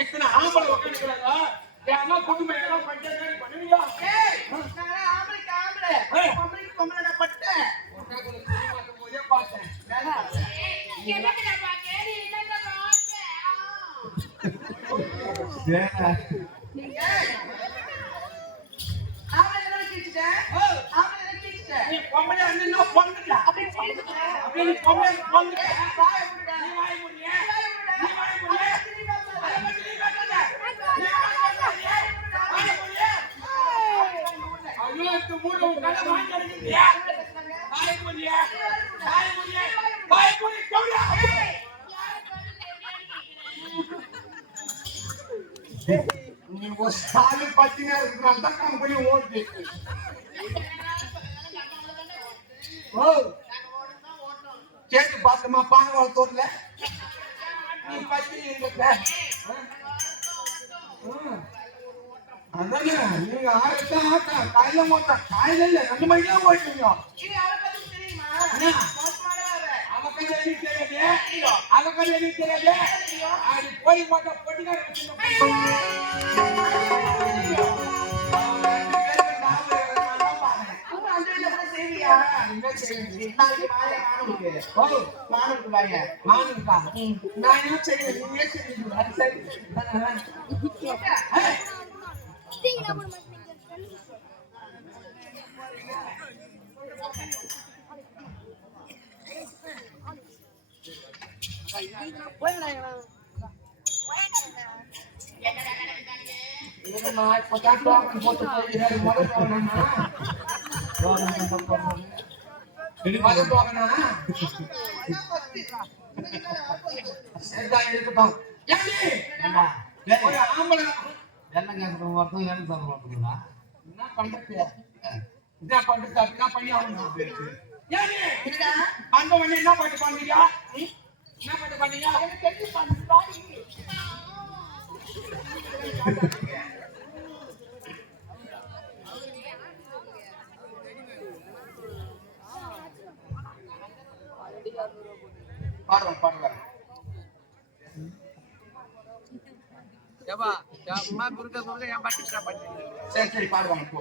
இத்தனை ஆம்பளை உட்காந்துக்கிறாங்க ஏன்னா குடும்ப எல்லாம் பஞ்சாயத்து பண்ணுவீங்க ஆம்பளை பட்டேன் போதே பார்த்தேன் சாமி பத்தினா இருக்கிறான் பண்ணி ஓடுது கேட்டு பார்த்தமா பானவாள் தோறல நீ பத்தி அதானே நீங்க ஆரத்தான் ஆட்டா காயில மோட்டா காயில இல்ல 2 மணிக்கெல்லாம் போயிட்டீங்க அவக்கது எனக்கு தெரியாது அது போய் மாட்டா பொட்டிக்கார பாடுவாங்க சரி பாடுவாங்க போ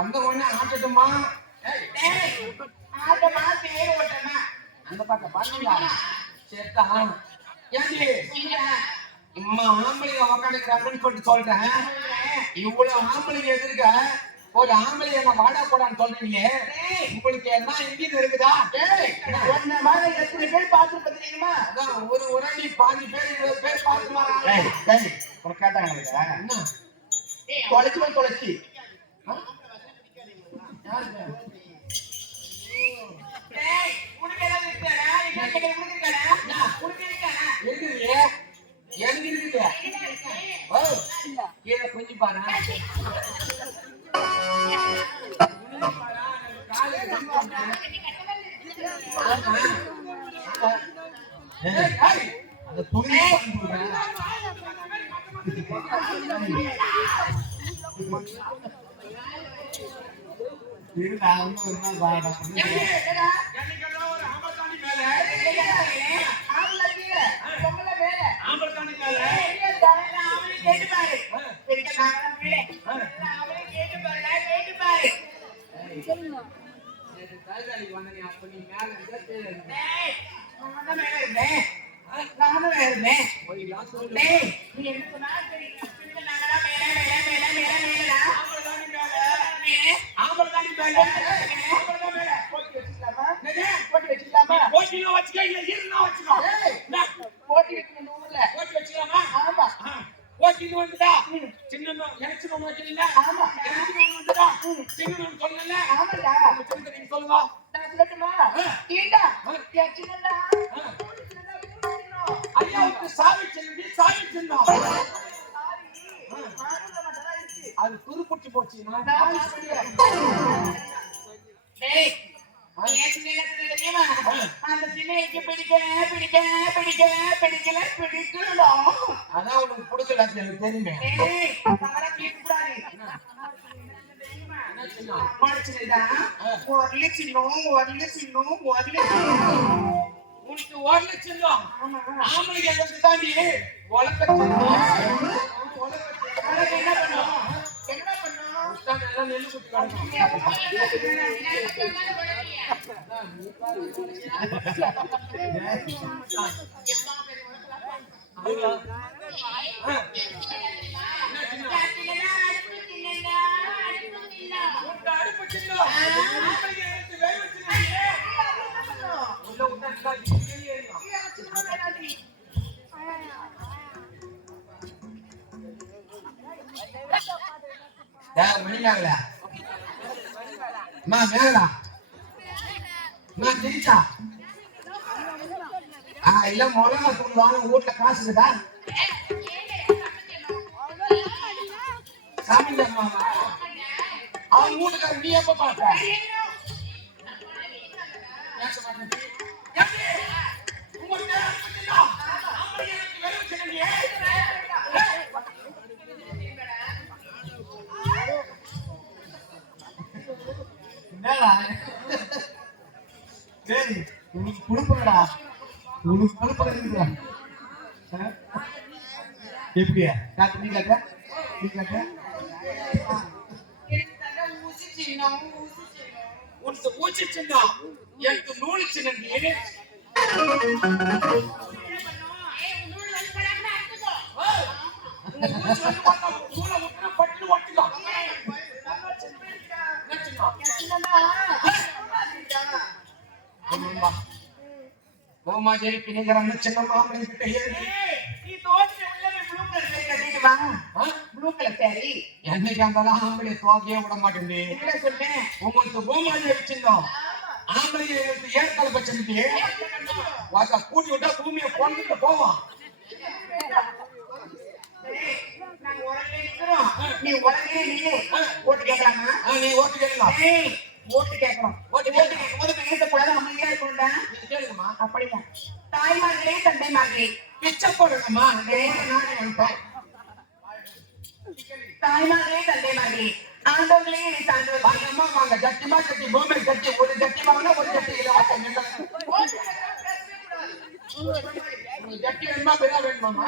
அந்த ஒண்ணு ஆட்டட்டுமா அந்த பக்கம் பாருங்களா சேர்த்தா ஏண்டி இம்மா ஆம்பளைங்க உக்காந்துக்கிறாங்கன்னு சொல்லிட்டு சொல்றேன் இவ்வளவு ஆம்பளைங்க எதிர்க்க ஒரு ஆம்பளை என்ன வாடா போடான்னு சொல்றீங்க உங்களுக்கு என்ன இங்கிட்டு இருக்குதா எத்தனை பேர் பார்த்து தெரியுமா அதான் ஒரு உரண்டி 5 பேர் 20 பேர் பார்த்துமா கேட்டாங்க தொலைச்சி கொஞ்சம் பாரு அந்த துணி அது துருப்பிடிச்சு போச்சு. அந்த சின்னைக்கு பிடிக்கல அதான் உனக்கு பிடிக்கல எனக்கு தெரியுமே. உனக்கு ஒரு லட்சம் ஆம்பளைக்கு எங்களுக்கு தாண்டி உலக என்ன பண்ணும் நெல்லு குட்டி மணிலாங்களா மேலா ஜெயிச்சா இல்ல மிளகா தூள் வாங்க வீட்டுல காசு இருக்குதா? சாமி அவன் வீட்டுக்கார நீ எப்ப பார்த்த? சரி உனக்கு கொடுப்படா உனக்கு கொடுப்பா எப்படியா காட்டு நீ காட்ட ஊசி சின்னம் எனக்கு நூல் சின்னம் பட்டு ஒட்டிக்கோ சின்ன மாமன் என்னைக்கு இருந்தாலும் ஆம்பளை தோகையே விட மாட்டேன் சொன்னேன். உங்களுக்கு பூமாதி வச்சிருந்தோம் ஆம்பளை ஏற்கால பச்சை கூட்டி விட்டா பூமியை கொண்டுட்டு போவான். நீ உடனே ஓட்டு கேட்கலாமா? நீ ஓட்டு கேட்கலாம். ஓட்டு கேட்கணும். ஓட்டு கேட்கும் போது பேசக்கூடாது, அமைதியா இருக்கணும்டா. அப்படியா? தாய்மார்களே தந்தைமார்களே பிச்சை போடணுமா? தாய்மார்களே தந்தைமார்களே ஆண்டவர்களே சான்றோர்களே அம்மா வாங்க ஜட்டிமா கட்டி பொம்மை கட்டி ஒரு ஜட்டி வாங்கினா ஒரு ஜட்டி இலவசம். ஜட்டி வேணுமா பெரிய வேணுமாமா?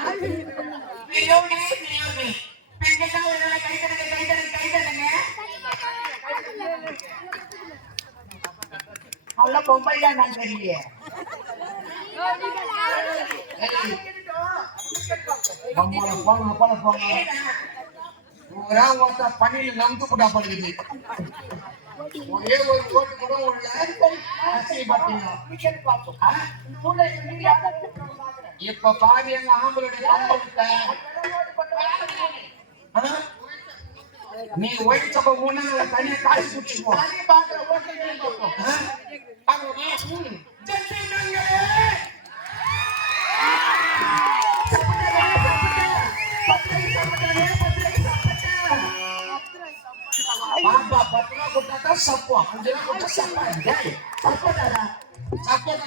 அவ்வளோ பொம்பையா நான் தெரியலையே. பணியில நம்பு கூட படுது. ஒரே ஒரு ஓட்டு கூட இப்ப பாதி எங்க ஆம்பளுடைய நீ ஒயிட் சப்ப முன்னால தனியா காசு குடிச்சுக்கோ. பாப்பா 10 ரூபா கொடுத்தா சப்பா 5 ரூபா கொடுத்தா சப்பா சப்போட்டா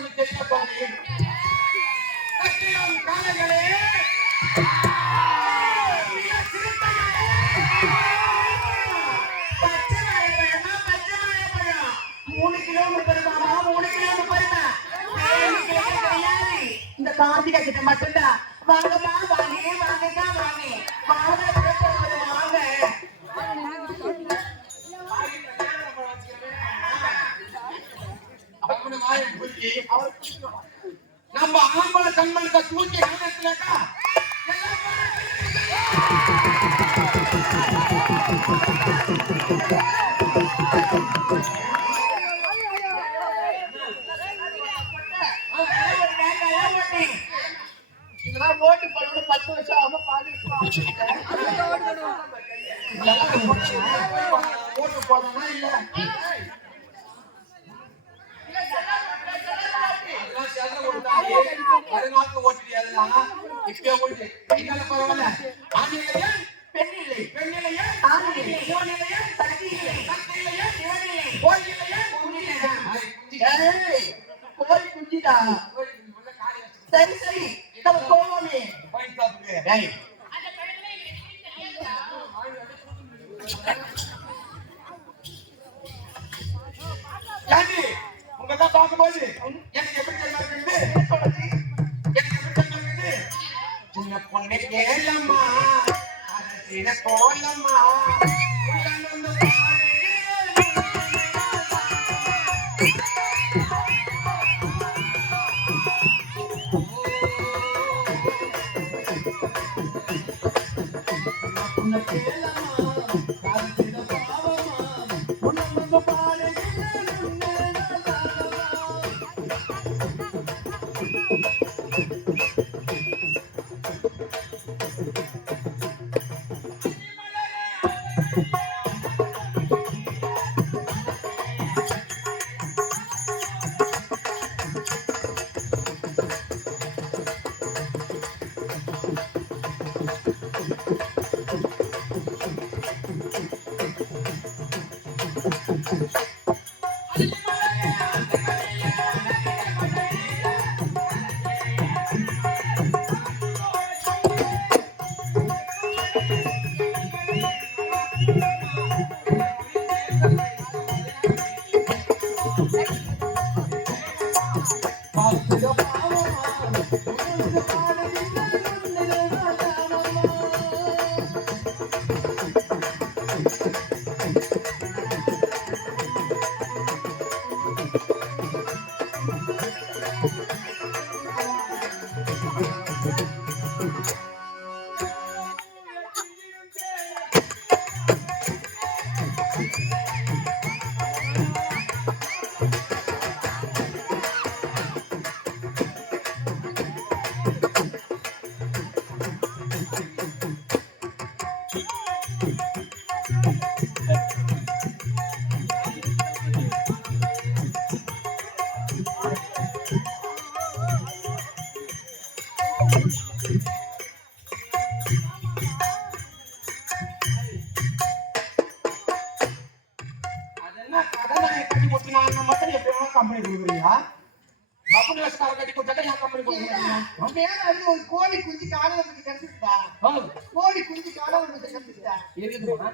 கார்த்திகா கிட்ட மட்டும்தான். வாங்கம்மா வாங்க, வாங்கக்கா வாங்க, வாங்க நம்ம ஆம்பளை கண்மணிக்க தூக்கி எடுத்துலக்கா இதெல்லாம் ஓட்டு போட 10 வருஷம் ஆகும். ஓட்டு போடனா இல்ல கோழி குஞ்சிடா. சரி சரி நம்ம போவோமே. உங்கதான் பார்க்கும்போது எனக்கு எப்படி தெரியுது சின்ன பொண்ணு கேளம்மா சின்ன போலம்மா கம்பெனி கொடுக்குறீங்களா? ஒரு கோழி குஞ்சு காணல கிடைச்சிருக்கா? கோழி குஞ்சு காணல கிடைச்சிருக்கா? இருக்குதா?